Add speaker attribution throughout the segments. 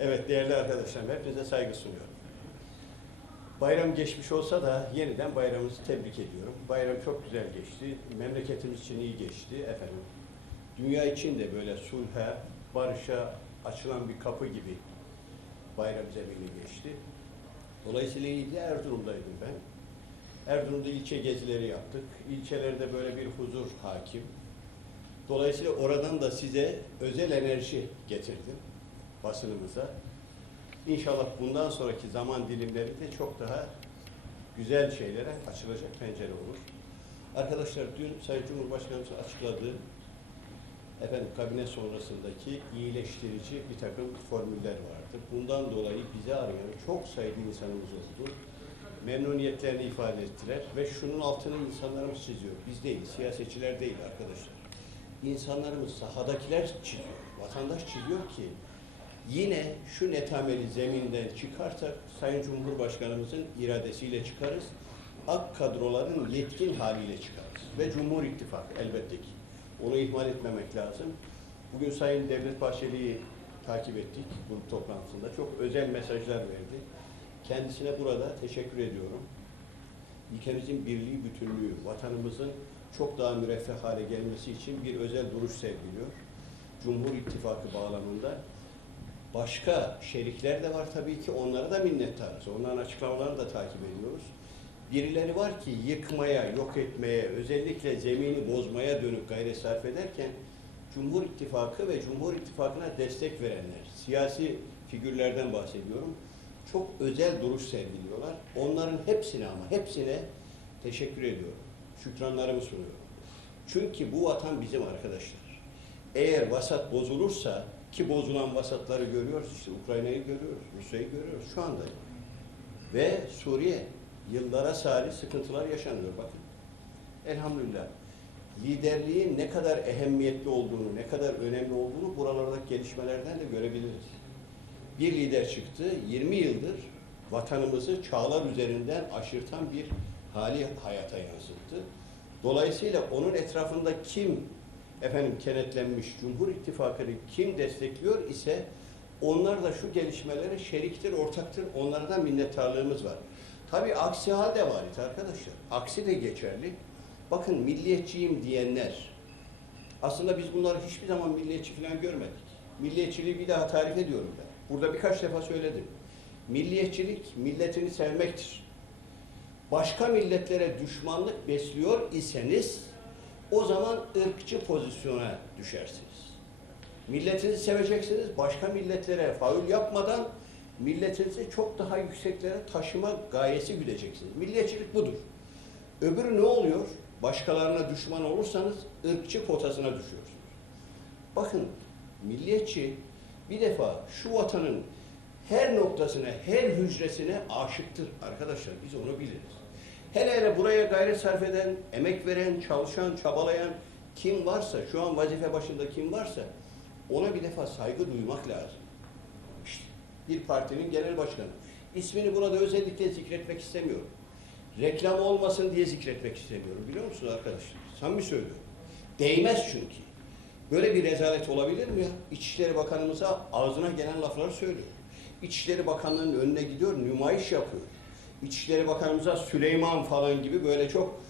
Speaker 1: Evet değerli arkadaşlarım hepinize saygı sunuyorum. Bayram geçmiş olsa da yeniden bayramımızı tebrik ediyorum. Bayram çok güzel geçti. Memleketimiz için iyi geçti efendim. Dünya için de böyle sulha, barışa açılan bir kapı gibi bayram zemini geçti. Dolayısıyla ilgili Erzurum'daydım ben. Erzurum'da ilçe gezileri yaptık. İlçelerde böyle bir huzur hakim. Dolayısıyla oradan da size özel enerji getirdim basınımıza. İnşallah bundan sonraki zaman dilimlerinde çok daha güzel şeylere açılacak pencere olur. Arkadaşlar dün Sayın Cumhurbaşkanımız açıkladığı efendim kabine sonrasındaki iyileştirici bir takım formüller vardı. Bundan dolayı bize arayan çok sayıda insanımız oldu. Memnuniyetlerini ifade ettiler ve şunun altını insanlarımız çiziyor. Biz değil, siyasetçiler değil arkadaşlar. İnsanlarımız, sahadakiler çiziyor. Vatandaş çiziyor ki yine şu netameli zeminden çıkarsak Sayın Cumhurbaşkanımızın iradesiyle çıkarız. Ak kadroların yetkin haliyle çıkarız. Ve Cumhur İttifakı elbette ki. Onu ihmal etmemek lazım. Bugün Sayın Devlet Bahçeli'yi takip ettik grup toplantısında. Çok özel mesajlar verdi. Kendisine burada teşekkür ediyorum. Ülkemizin birliği, bütünlüğü, vatanımızın çok daha müreffeh hale gelmesi için bir özel duruş sergiliyor. Cumhur İttifakı bağlamında başka şerikler de var tabii ki onlara da minnettarız. Onların açıklamalarını da takip ediyoruz. Birileri var ki yıkmaya, yok etmeye, özellikle zemini bozmaya dönük gayret sarf ederken Cumhur İttifakı ve Cumhur İttifakı'na destek verenler, siyasi figürlerden bahsediyorum. Çok özel duruş sergiliyorlar. Onların hepsine ama hepsine teşekkür ediyorum. Şükranlarımı sunuyorum. Çünkü bu vatan bizim arkadaşlar. Eğer vasat bozulursa ki bozulan vasatları görüyoruz işte Ukrayna'yı görüyoruz, Rusya'yı görüyoruz şu anda. Ve Suriye yıllara sari sıkıntılar yaşanıyor bakın. Elhamdülillah. Liderliğin ne kadar ehemmiyetli olduğunu, ne kadar önemli olduğunu buralardaki gelişmelerden de görebiliriz. Bir lider çıktı, 20 yıldır vatanımızı çağlar üzerinden aşırtan bir hali hayata yansıttı. Dolayısıyla onun etrafında kim efendim kenetlenmiş, Cumhur İttifakı'nı kim destekliyor ise onlar da şu gelişmelere şeriktir, ortaktır. Onlara da minnettarlığımız var. Tabii aksi hal de var arkadaşlar. Aksi de geçerli. Bakın milliyetçiyim diyenler. Aslında biz bunları hiçbir zaman milliyetçi falan görmedik. Milliyetçiliği bir daha tarif ediyorum ben. Burada birkaç defa söyledim. Milliyetçilik milletini sevmektir. Başka milletlere düşmanlık besliyor iseniz o zaman ırkçı pozisyona düşersiniz. Milletinizi seveceksiniz, başka milletlere faul yapmadan milletinizi çok daha yükseklere taşıma gayesi güdeceksiniz. Milliyetçilik budur. Öbürü ne oluyor? Başkalarına düşman olursanız ırkçı potasına düşüyorsunuz. Bakın milliyetçi bir defa şu vatanın her noktasına, her hücresine aşıktır arkadaşlar. Biz onu biliriz. Hele hele buraya gayret sarf eden, emek veren, çalışan, çabalayan kim varsa, şu an vazife başında kim varsa ona bir defa saygı duymak lazım. İşte bir partinin genel başkanı. İsmini burada özellikle zikretmek istemiyorum. Reklam olmasın diye zikretmek istemiyorum. Biliyor musunuz arkadaşlar? Samimi söylüyorum. Değmez çünkü. Böyle bir rezalet olabilir mi ya? İçişleri Bakanımıza ağzına gelen lafları söylüyor. İçişleri Bakanlığı'nın önüne gidiyor, nümayiş yapıyor. İçişleri Bakanımıza Süleyman falan gibi böyle çok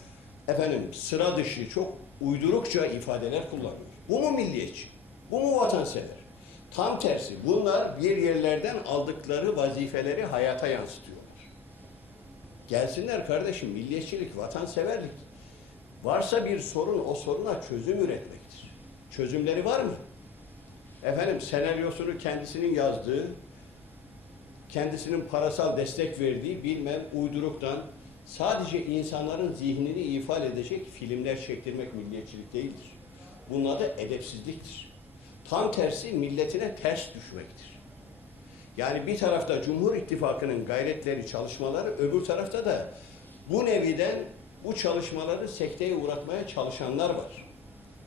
Speaker 1: efendim sıra dışı, çok uydurukça ifadeler kullanıyor. Bu mu milliyetçi? Bu mu vatansever? Tam tersi. Bunlar bir yerlerden aldıkları vazifeleri hayata yansıtıyorlar. Gelsinler kardeşim milliyetçilik, vatanseverlik. Varsa bir sorun o soruna çözüm üretmektir. Çözümleri var mı? Efendim senaryosunu kendisinin yazdığı, kendisinin parasal destek verdiği bilmem uyduruktan sadece insanların zihnini ifade edecek filmler çektirmek milliyetçilik değildir. Bunun adı edepsizliktir. Tam tersi milletine ters düşmektir. Yani bir tarafta Cumhur İttifakı'nın gayretleri, çalışmaları, öbür tarafta da bu neviden bu çalışmaları sekteye uğratmaya çalışanlar var.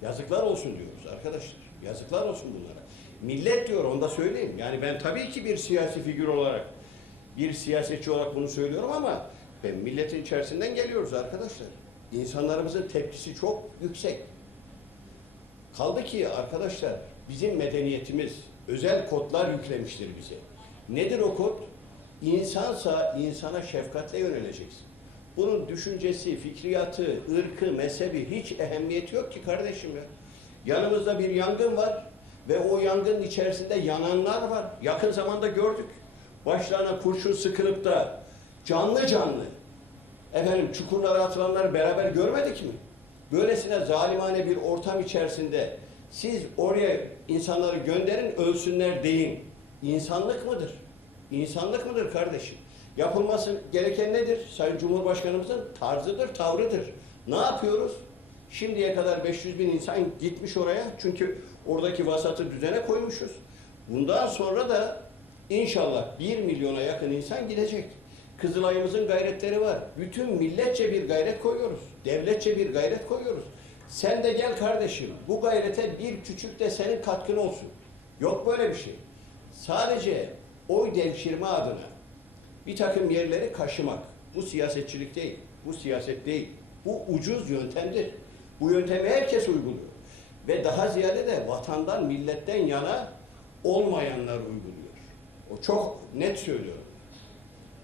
Speaker 1: Yazıklar olsun diyoruz arkadaşlar. Yazıklar olsun bunlara. Millet diyor onu da söyleyeyim. Yani ben tabii ki bir siyasi figür olarak, bir siyasetçi olarak bunu söylüyorum ama ben milletin içerisinden geliyoruz arkadaşlar. İnsanlarımızın tepkisi çok yüksek. Kaldı ki arkadaşlar bizim medeniyetimiz, özel kodlar yüklemiştir bize. Nedir o kod? İnsansa insana şefkatle yöneleceksin. Bunun düşüncesi, fikriyatı, ırkı, mezhebi hiç ehemmiyeti yok ki kardeşim ya. Yanımızda bir yangın var ve o yangının içerisinde yananlar var. Yakın zamanda gördük. Başlarına kurşun sıkılıp da canlı canlı efendim çukurlara atılanları beraber görmedik mi? Böylesine zalimane bir ortam içerisinde siz oraya insanları gönderin ölsünler deyin. İnsanlık mıdır? İnsanlık mıdır kardeşim? Yapılması gereken nedir? Sayın Cumhurbaşkanımızın tarzıdır, tavrıdır. Ne yapıyoruz? Şimdiye kadar 500 bin insan gitmiş oraya. Çünkü oradaki vasatı düzene koymuşuz. Bundan sonra da inşallah 1 milyona yakın insan gidecek. Kızılay'ımızın gayretleri var. Bütün milletçe bir gayret koyuyoruz. Devletçe bir gayret koyuyoruz. Sen de gel kardeşim. Bu gayrete bir küçük de senin katkın olsun. Yok böyle bir şey. Sadece oy devşirme adına bir takım yerleri kaşımak. Bu siyasetçilik değil. Bu siyaset değil. Bu ucuz yöntemdir. Bu yöntemi herkes uyguluyor. Ve daha ziyade de vatandan, milletten yana olmayanlar uyguluyor. O çok net söylüyorum.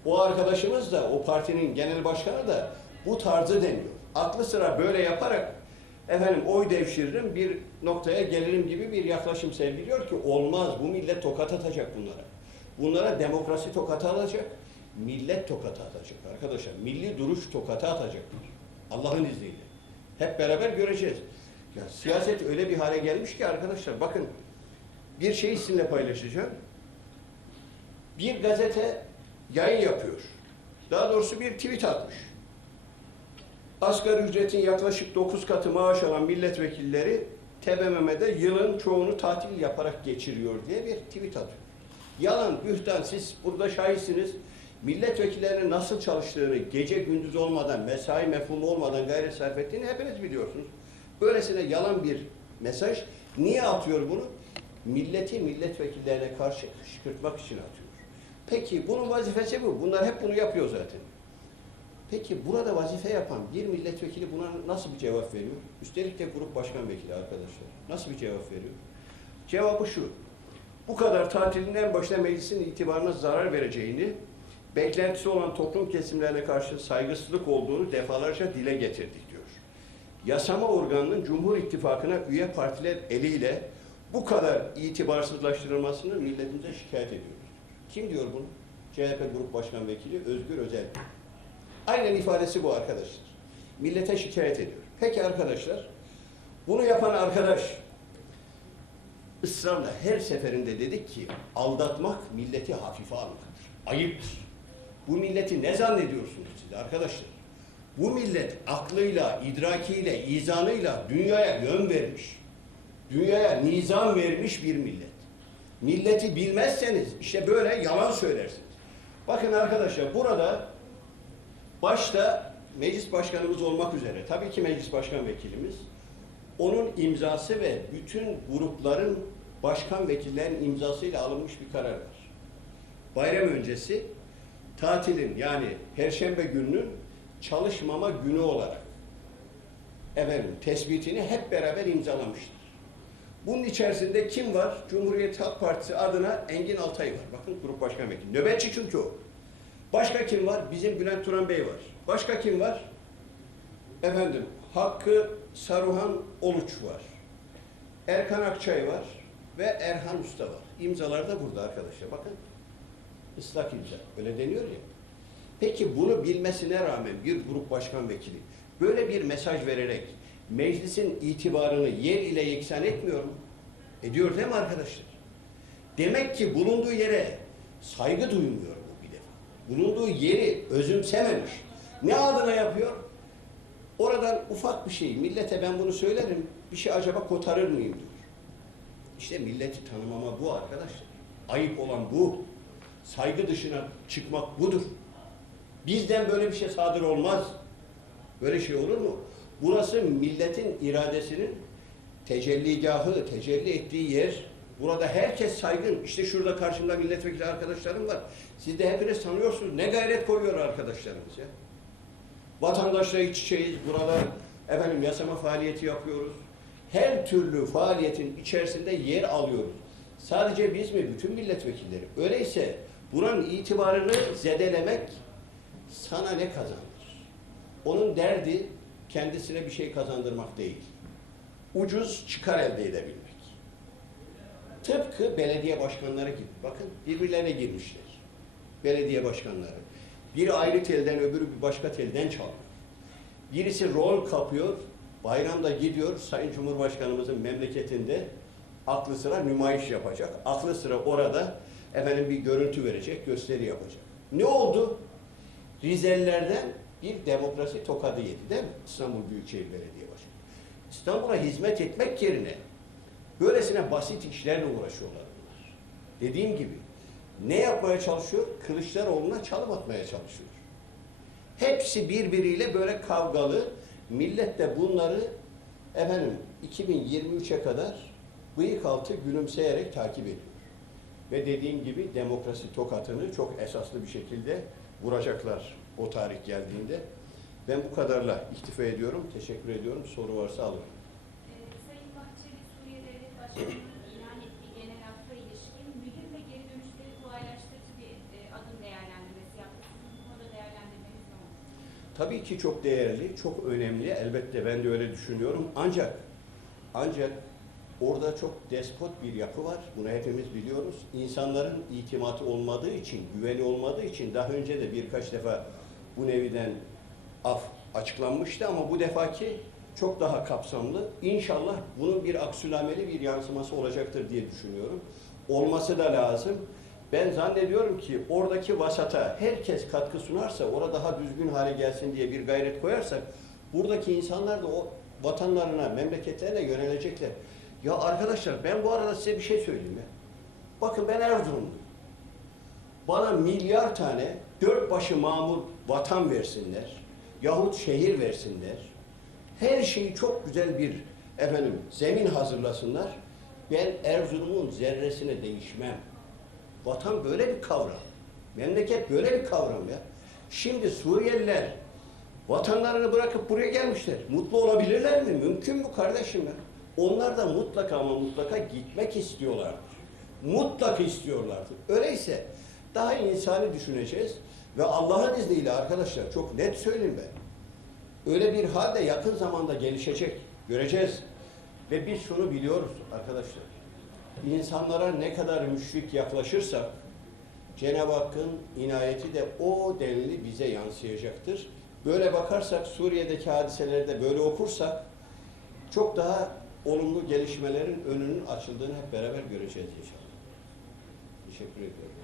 Speaker 1: O arkadaşımız da, o partinin genel başkanı da bu tarzı deniyor. Aklı sıra böyle yaparak efendim oy devşiririm bir noktaya gelirim gibi bir yaklaşım sergiliyor ki olmaz. Bu millet tokat atacak bunlara. Bunlara demokrasi tokatı atacak. Millet tokatı atacak arkadaşlar. Milli duruş tokatı atacaklar. Allah'ın izniyle. Hep beraber göreceğiz. Ya siyaset öyle bir hale gelmiş ki arkadaşlar bakın bir şeyi sizinle paylaşacağım. Bir gazete yayın yapıyor. Daha doğrusu bir tweet atmış. Asgari ücretin yaklaşık 9 katı maaş alan milletvekilleri TBMM'de yılın çoğunu tatil yaparak geçiriyor diye bir tweet atıyor. Yalan, bühtan siz burada şahitsiniz. Milletvekillerinin nasıl çalıştığını, gece gündüz olmadan, mesai mefhumu olmadan gayret sarf ettiğini hepiniz biliyorsunuz. Böylesine yalan bir mesaj. Niye atıyor bunu? Milleti milletvekillerine karşı kışkırtmak için atıyor. Peki bunun vazifesi bu. Bunlar hep bunu yapıyor zaten. Peki burada vazife yapan bir milletvekili buna nasıl bir cevap veriyor? Üstelik de grup başkan vekili arkadaşlar. Nasıl bir cevap veriyor? Cevabı şu. Bu kadar tatilin en başta meclisin itibarına zarar vereceğini, beklentisi olan toplum kesimlerine karşı saygısızlık olduğunu defalarca dile getirdik diyor. Yasama organının Cumhur İttifakı'na üye partiler eliyle bu kadar itibarsızlaştırılmasını milletimize şikayet ediyoruz. Kim diyor bunu? CHP Grup Başkan Vekili Özgür Özel. Aynen ifadesi bu arkadaşlar. Millete şikayet ediyor. Peki arkadaşlar, bunu yapan arkadaş ısrarla her seferinde dedik ki aldatmak milleti hafife almaktır. Ayıptır. Bu milleti ne zannediyorsunuz siz arkadaşlar? Bu millet aklıyla, idrakiyle, izanıyla dünyaya yön vermiş. Dünyaya nizam vermiş bir millet. Milleti bilmezseniz işte böyle yalan söylersiniz. Bakın arkadaşlar burada başta meclis başkanımız olmak üzere tabii ki meclis başkan vekilimiz onun imzası ve bütün grupların başkan vekillerinin imzasıyla alınmış bir karar var. Bayram öncesi tatilin yani perşembe gününün çalışmama günü olarak efendim tespitini hep beraber imzalamıştır. Bunun içerisinde kim var? Cumhuriyet Halk Partisi adına Engin Altay var. Bakın grup başkan vekili. Nöbetçi çünkü o. Başka kim var? Bizim Bülent Turan Bey var. Başka kim var? Efendim Hakkı Saruhan Oluç var. Erkan Akçay var ve Erhan Usta var. İmzalar da burada arkadaşlar. Bakın. Islak imza. Öyle deniyor ya. Peki bunu bilmesine rağmen bir grup başkan vekili böyle bir mesaj vererek meclisin itibarını yer ile yeksan etmiyor mu? Ediyor değil mi arkadaşlar? Demek ki bulunduğu yere saygı duymuyor bu bir defa. Bulunduğu yeri özümsememiş. Ne adına yapıyor? Oradan ufak bir şey, millete ben bunu söylerim, bir şey acaba kotarır mıyım diyor. İşte milleti tanımama bu arkadaşlar. Ayıp olan bu. Saygı dışına çıkmak budur. Bizden böyle bir şey sadır olmaz. Böyle şey olur mu? Burası milletin iradesinin tecelligahı, tecelli ettiği yer. Burada herkes saygın. İşte şurada karşımda milletvekili arkadaşlarım var. Siz de hepiniz tanıyorsunuz. Ne gayret koyuyor arkadaşlarımız ya. Vatandaşla iç içeyiz. Burada efendim yasama faaliyeti yapıyoruz. Her türlü faaliyetin içerisinde yer alıyoruz. Sadece biz mi? Bütün milletvekilleri. Öyleyse buranın itibarını zedelemek sana ne kazandırır? Onun derdi kendisine bir şey kazandırmak değil. Ucuz çıkar elde edebilmek. Tıpkı belediye başkanları gibi. Bakın birbirlerine girmişler. Belediye başkanları. Biri ayrı telden öbürü bir başka telden çalıyor. Birisi rol kapıyor. Bayramda gidiyor Sayın Cumhurbaşkanımızın memleketinde aklı sıra nümayiş yapacak. Aklı sıra orada efendim bir görüntü verecek, gösteri yapacak. Ne oldu? Rizelilerden bir demokrasi tokadı yedi değil mi? İstanbul Büyükşehir Belediye Başkanı. İstanbul'a hizmet etmek yerine böylesine basit işlerle uğraşıyorlar bunlar. Dediğim gibi ne yapmaya çalışıyor? Kılıçdaroğlu'na çalım atmaya çalışıyor. Hepsi birbiriyle böyle kavgalı. Millet de bunları efendim 2023'e kadar bıyık altı gülümseyerek takip ediyor. Ve dediğim gibi demokrasi tokatını çok esaslı bir şekilde vuracaklar o tarih geldiğinde. Ben bu kadarla iktifa ediyorum. Teşekkür ediyorum. Soru varsa alırım. Ee, Sayın Bahçeli, Suriye Devlet Başkanı'nın ilan ettiği genel affa ilişkin mühim ve geri dönüşleri kolaylaştırıcı bir e, adım değerlendirmesi yaptı. Sizin bu konuda değerlendirmeniz ne olur? Tabii ki çok değerli, çok önemli. Elbette ben de öyle düşünüyorum. Ancak ancak orada çok despot bir yapı var. Bunu hepimiz biliyoruz. İnsanların itimatı olmadığı için, güveni olmadığı için daha önce de birkaç defa bu neviden af açıklanmıştı ama bu defaki çok daha kapsamlı. İnşallah bunun bir aksülameli bir yansıması olacaktır diye düşünüyorum. Olması da lazım. Ben zannediyorum ki oradaki vasata herkes katkı sunarsa, orada daha düzgün hale gelsin diye bir gayret koyarsak, buradaki insanlar da o vatanlarına, memleketlerine yönelecekler. Ya arkadaşlar ben bu arada size bir şey söyleyeyim ya. Bakın ben Erzurumluyum. Bana milyar tane dört başı mamur vatan versinler yahut şehir versinler. Her şeyi çok güzel bir efendim zemin hazırlasınlar. Ben Erzurum'un zerresine değişmem. Vatan böyle bir kavram. Memleket böyle bir kavram ya. Şimdi Suriyeliler vatanlarını bırakıp buraya gelmişler. Mutlu olabilirler mi? Mümkün mü kardeşim ya? Onlar da mutlaka ama mutlaka gitmek istiyorlardır. Mutlaka istiyorlardır. Öyleyse daha insani düşüneceğiz ve Allah'ın izniyle arkadaşlar çok net söyleyeyim ben. Öyle bir halde yakın zamanda gelişecek. Göreceğiz. Ve biz şunu biliyoruz arkadaşlar. İnsanlara ne kadar müşrik yaklaşırsak Cenab-ı Hakk'ın inayeti de o denli bize yansıyacaktır. Böyle bakarsak Suriye'deki hadiselerde böyle okursak çok daha olumlu gelişmelerin önünün açıldığını hep beraber göreceğiz inşallah. Teşekkür ediyorum.